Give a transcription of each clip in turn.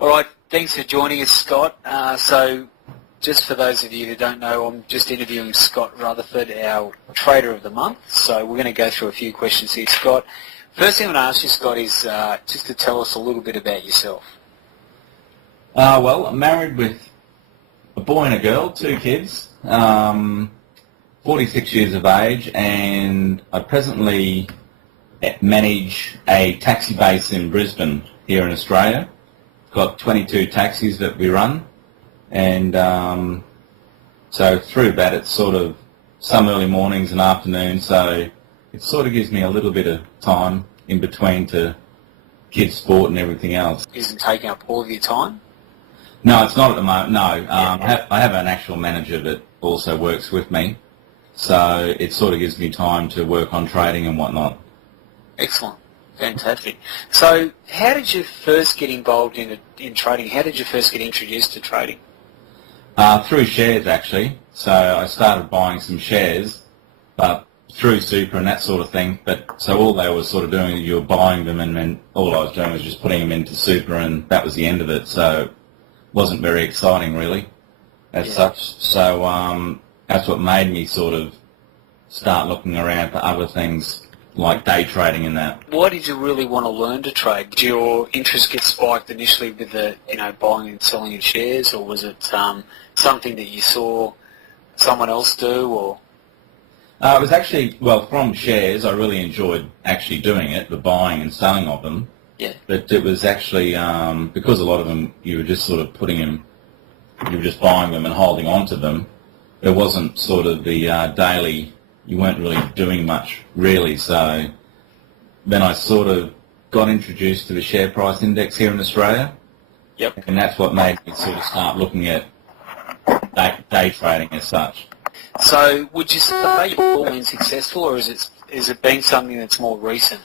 All right, thanks for joining us, Scott. So just for those of you who don't know, I'm just interviewing Scott Rutherford, our Trader of the Month. So we're going to go through a few questions here, Scott. First thing I want to ask you, Scott, is just to tell us a little bit about yourself. Well, I'm married with a boy and a girl, 2 kids, 46 years of age, and I presently manage a taxi base in Brisbane here in Australia. Got 22 taxis that we run, and so through that it's sort of some early mornings and afternoons, so it sort of gives me a little bit of time in between to kids' sport and everything else. Isn't taking up all of your time? No, it's not at the moment, no. I have an actual manager that also works with me, so it sort of gives me time to work on trading and whatnot. Excellent. Fantastic. So how did you first get involved in trading? How did you first get introduced to trading? Through shares, actually. So I started buying some shares, but through super and that sort of thing. But so all they were sort of doing, you were buying them, and then all I was doing was just putting them into super, and that was the end of it. So it wasn't very exciting, really, as such. So that's what made me sort of start looking around for other things, like day trading and that. Why did you really want to learn to trade? Did your interest get spiked initially with the buying and selling of shares, or was it something that you saw someone else do? Or it was actually, well, from shares I really enjoyed actually doing it, the buying and selling of them. Yeah. But it was actually because a lot of them you were just sort of putting them, you were just buying them and holding on to them. There wasn't sort of the daily. You weren't really doing much, really, so then I sort of got introduced to the share price index here in Australia. Yep. And that's what made me sort of start looking at day trading as such. So would you say you've all been successful, or is it been something that's more recent?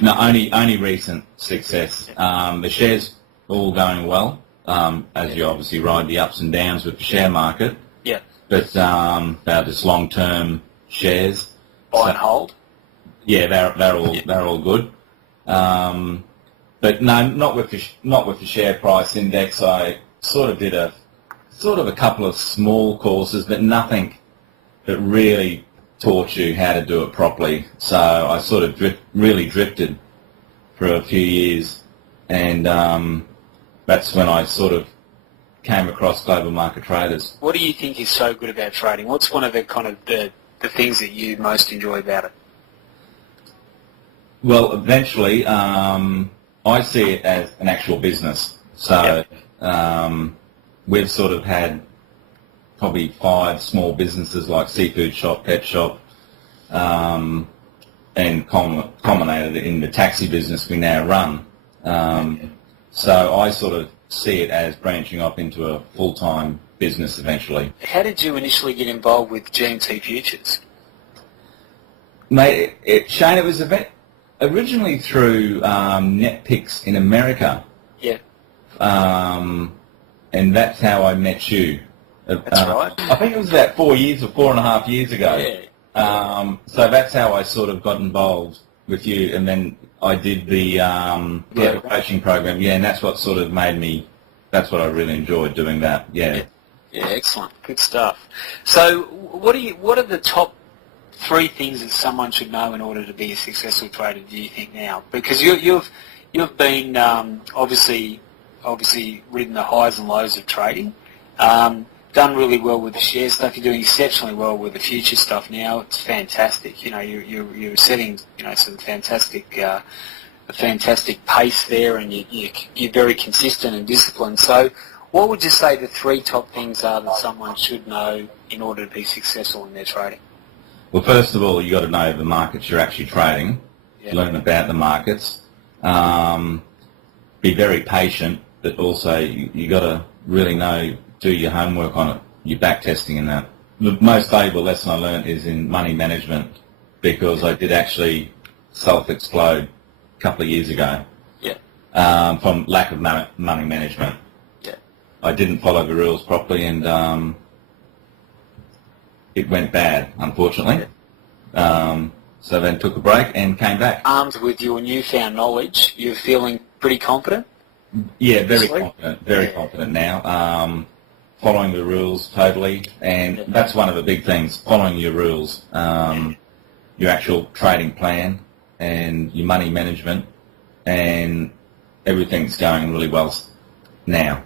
No, only recent success. The shares all going well, as you obviously ride the ups and downs with the share market. Yeah. But they're just long-term shares. Buy and hold. Yeah, they're all good. But no, not with the share price index. I sort of did a couple of small courses, but nothing that really taught you how to do it properly. So I sort of really drifted for a few years, and that's when I sort of came across Global Market Traders. What do you think is so good about trading? What's one of the kind of the things that you most enjoy about it? Well, eventually, I see it as an actual business. So we've sort of had probably 5 small businesses like seafood shop, pet shop, and culminated in the taxi business we now run. So I sort of see it as branching off into a full-time business eventually. How did you initially get involved with GMT Futures? Mate, Shane, it was originally through net picks in America. Yeah. And that's how I met you. That's right. I think it was about 4.5 years ago. Yeah. So that's how I sort of got involved with you, and then I did the coaching program. Yeah, and that's what sort of made me. That's what I really enjoyed doing. That. Yeah. Yeah, excellent. Good stuff. So, what are the top 3 things that someone should know in order to be a successful trader? Do you think now? Because you've been obviously ridden the highs and lows of trading. Done really well with the share stuff. You're doing exceptionally well with the future stuff now. It's fantastic. You're setting some fantastic pace there, and you're very consistent and disciplined. So, what would you say the 3 top things are that someone should know in order to be successful in their trading? Well, first of all, you got to know the markets you're actually trading. Yeah. Learn about the markets. Be very patient, but also you got to really do your homework on it, your back testing and that. The most valuable lesson I learned is in money management, because I did actually self-explode a couple of years ago. Yeah. From lack of money management. Yeah. I didn't follow the rules properly, and it went bad, unfortunately. Yeah. So then took a break and came back. Armed with your newfound knowledge, you're feeling pretty confident? Yeah, very confident. Very confident now. Following the rules totally, and that's one of the big things. Following your rules, your actual trading plan, and your money management, and everything's going really well now.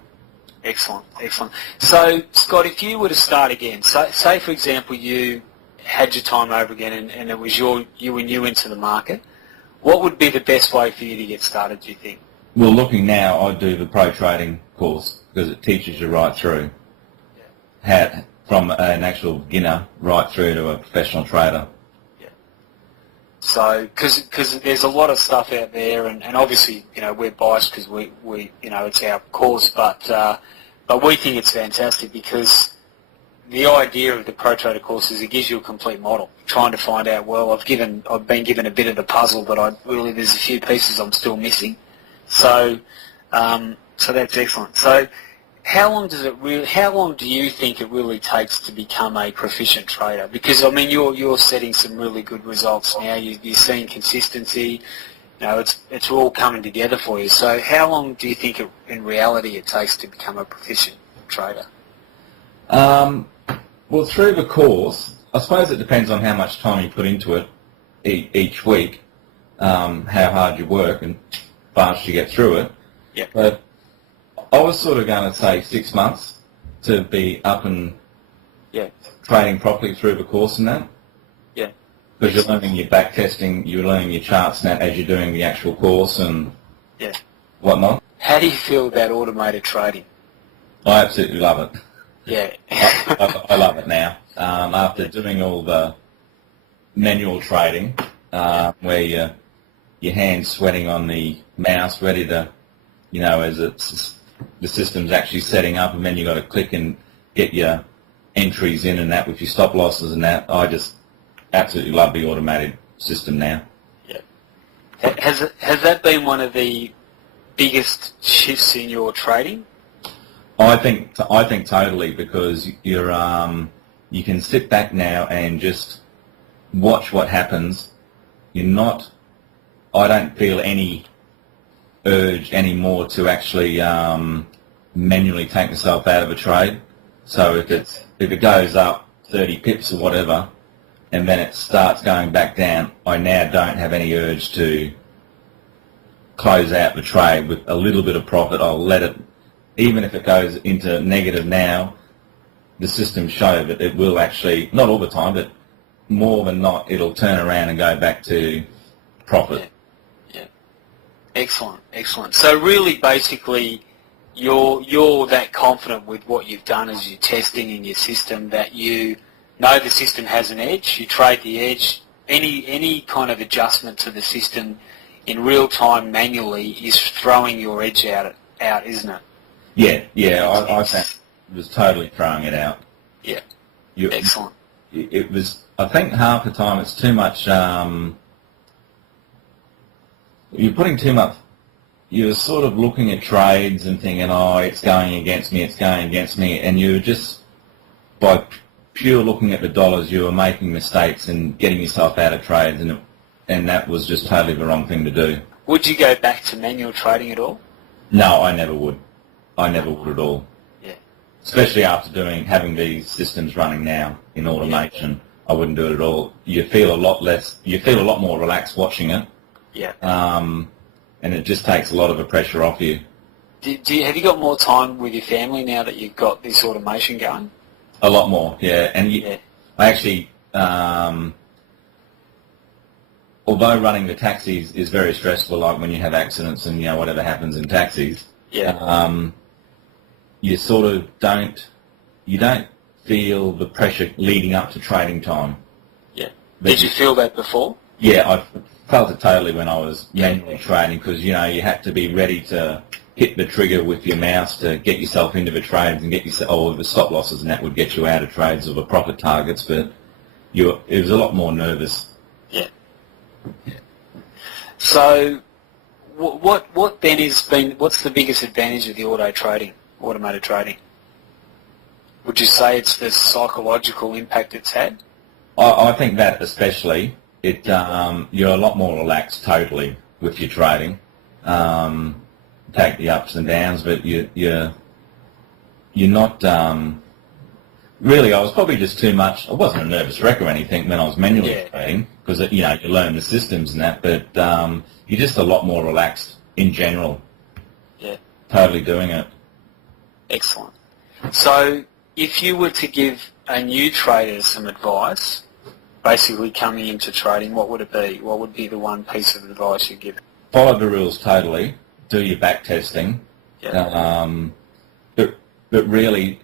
Excellent, excellent. So, Scott, if you were to start again, say for example you had your time over again and it was you were new into the market, what would be the best way for you to get started, do you think? Well, looking now, I do the pro trading course because it teaches you right through, how, from an actual beginner right through to a professional trader. So, because there's a lot of stuff out there, and obviously, we're biased because we it's our course, but we think it's fantastic because the idea of the Pro Trader course is it gives you a complete model. Trying to find out, well, I've been given a bit of the puzzle, but there's a few pieces I'm still missing. So, so that's excellent. So, how long do you think it really takes to become a proficient trader? Because you're setting some really good results now. You're seeing consistency. It's all coming together for you. So, how long do you think in reality it takes to become a proficient trader? Well, through the course, I suppose it depends on how much time you put into it each week, how hard you work and fast you get through it. Yeah. But I was sort of going to say 6 months to be up and trading properly through the course and that. Yeah. Because you're learning your back testing, you're learning your charts now as you're doing the actual course and whatnot. How do you feel about automated trading? I absolutely love it. Yeah. I love it now. After doing all the manual trading, where your hands sweating on the mouse, ready to, as the system's actually setting up, and then you've got to click and get your entries in and that with your stop losses and that. I just absolutely love the automated system now. Yeah. Has that been one of the biggest shifts in your trading? I think totally, because you can sit back now and just watch what happens. I don't feel any urge anymore to actually manually take myself out of a trade. So if it goes up 30 pips or whatever, and then it starts going back down, I now don't have any urge to close out the trade with a little bit of profit. I'll let it, even if it goes into negative now, the systems show that it will actually, not all the time, but more than not, it'll turn around and go back to profit. Yeah. Excellent, excellent. So really, basically, you're that confident with what you've done as your testing in your system that you know the system has an edge. You trade the edge. Any kind of adjustment to the system in real time manually is throwing your edge out, isn't it? I think it was totally throwing it out. Yeah. Excellent. It was, I think half the time it's too much, you're putting too much, you're sort of looking at trades and thinking, it's going against me, and you're just, by pure looking at the dollars, you were making mistakes and getting yourself out of trades, and that was just totally the wrong thing to do. Would you go back to manual trading at all? No, I never would. I never would at all. Yeah. Especially after having these systems running now in automation, yeah. I wouldn't do it at all. You feel a lot more relaxed watching it. Yeah. And it just takes a lot of the pressure off you. Have you got more time with your family now that you've got this automation going? A lot more, yeah. And I actually, although running the taxis is very stressful, like when you have accidents and whatever happens in taxis, you sort of don't feel the pressure leading up to trading time. Yeah. Did you feel that before? Yeah, I felt it totally when I was manually trading, because you had to be ready to hit the trigger with your mouse to get yourself into the trades and get yourself, the stop losses and that would get you out of trades or the profit targets, but it was a lot more nervous. Yeah. So, what then what's the biggest advantage of the automated trading? Would you say it's the psychological impact it's had? I think that especially, you're a lot more relaxed totally with your trading. take the ups and downs, but you're not. Really, I was probably just too much. I wasn't a nervous wreck or anything when I was manually trading, because you learn the systems and that. But you're just a lot more relaxed in general. Yeah. Totally doing it. Excellent. So, if you were to give a new trader some advice, basically coming into trading, what would it be? What would be the one piece of advice you'd give? Follow the rules totally. Do your back testing. Yeah. But really,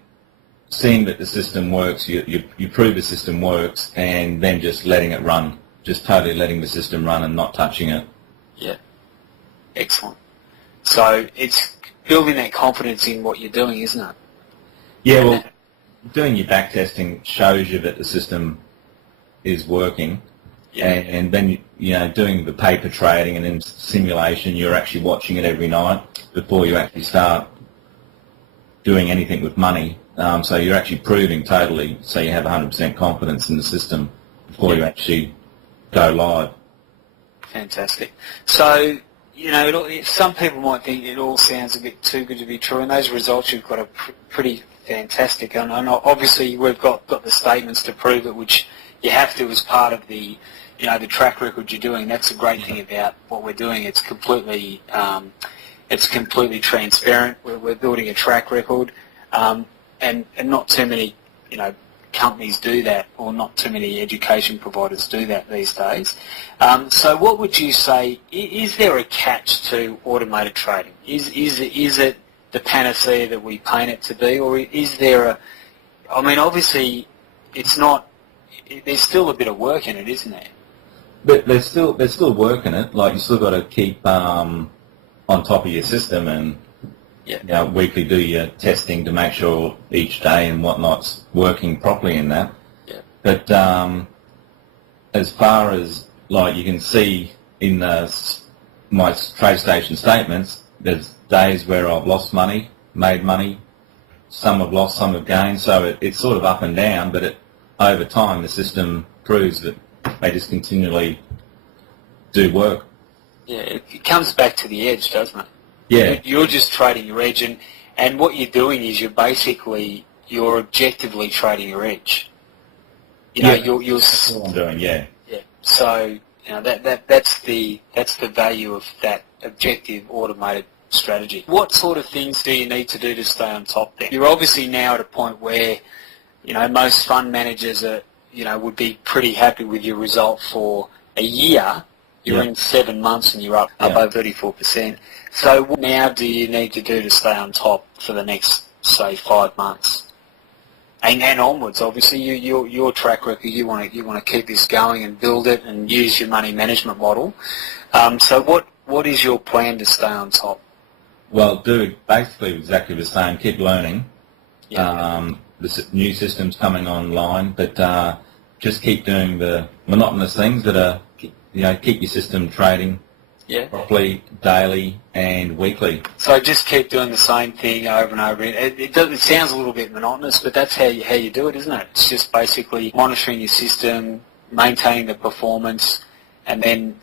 seeing that the system works, you prove the system works, and then just letting it run. Just totally letting the system run and not touching it. Yeah. Excellent. So it's building that confidence in what you're doing, isn't it? Yeah, well, doing your back testing shows you that the system is working. Yeah. And then, doing the paper trading and then simulation, you're actually watching it every night before you actually start doing anything with money. So you're actually proving totally, so you have 100% confidence in the system before you actually go live. Fantastic. So, some people might think it all sounds a bit too good to be true, and those results you've got are pretty fantastic. And obviously we've got the statements to prove it, which you have to as part of the the track record you're doing. That's the great thing about what we're doing. It's completely transparent. We're building a track record, and not too many companies do that, or not too many education providers do that these days. So what would you say, is there a catch to automated trading? Is it the panacea that we paint it to be, or is there obviously it's not, there's still a bit of work in it, isn't there? But there's still work in it. Like, you still got to keep on top of your system and weekly do your testing to make sure each day and whatnot's working properly in that. Yeah. But as far as, like, you can see in my TradeStation statements, there's days where I've lost money, made money, some have lost, some have gained, so it's sort of up and down, but over time the system proves that they just continually do work. Yeah, it comes back to the edge, doesn't it? Yeah. You're just trading your edge, and what you're doing is you're objectively trading your edge. You're that's what I'm doing, yeah. Yeah. So that's the value of that objective automated strategy. What sort of things do you need to do to stay on top there? You're obviously now at a point where most fund managers would be pretty happy with your result for a year. You're in 7 months and you're up over 34%. So what now do you need to do to stay on top for the next, say, 5 months? And onwards, obviously, your track record, you want to keep this going and build it and use your money management model. So what is your plan to stay on top? Well, do basically exactly the same. Keep learning. Yeah. The new systems coming online, but just keep doing the monotonous things that are, keep your system trading properly, daily and weekly. So just keep doing the same thing over and over again. It sounds a little bit monotonous, but that's how you do it, isn't it? It's just basically monitoring your system, maintaining the performance, and then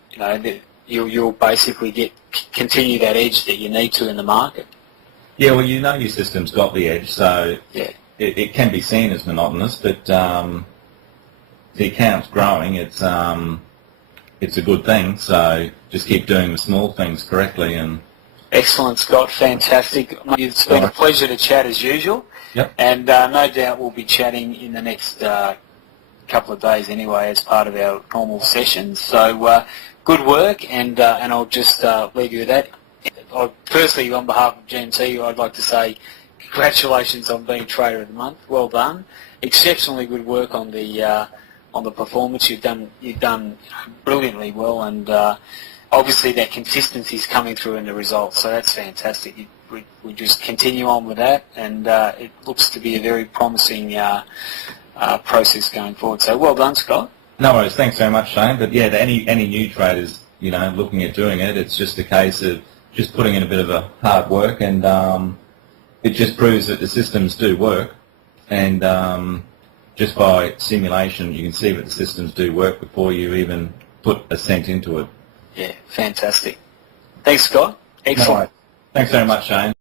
you'll basically continue that edge that you need to in the market. Yeah, well, your system's got the edge, so it can be seen as monotonous, but the account's growing. It's a good thing, so just keep doing the small things correctly. And excellent, Scott. Fantastic. It's been a pleasure to chat as usual. Yep. And no doubt we'll be chatting in the next couple of days anyway as part of our normal sessions. So good work, and I'll just leave you with that. Firstly, on behalf of GMT, I'd like to say congratulations on being Trader of the Month. Well done. Exceptionally good work on the performance. You've done brilliantly well, and obviously that consistency is coming through in the results. So that's fantastic. We just continue on with that, and it looks to be a very promising process going forward. So well done, Scott. No worries. Thanks very much, Shane. But yeah, to any new traders, looking at doing it, it's just a case of just putting in a bit of a hard work, and it just proves that the systems do work, and just by simulation you can see that the systems do work before you even put a cent into it. Yeah, fantastic. Thanks, Scott. Excellent. No, Thanks very much, Shane.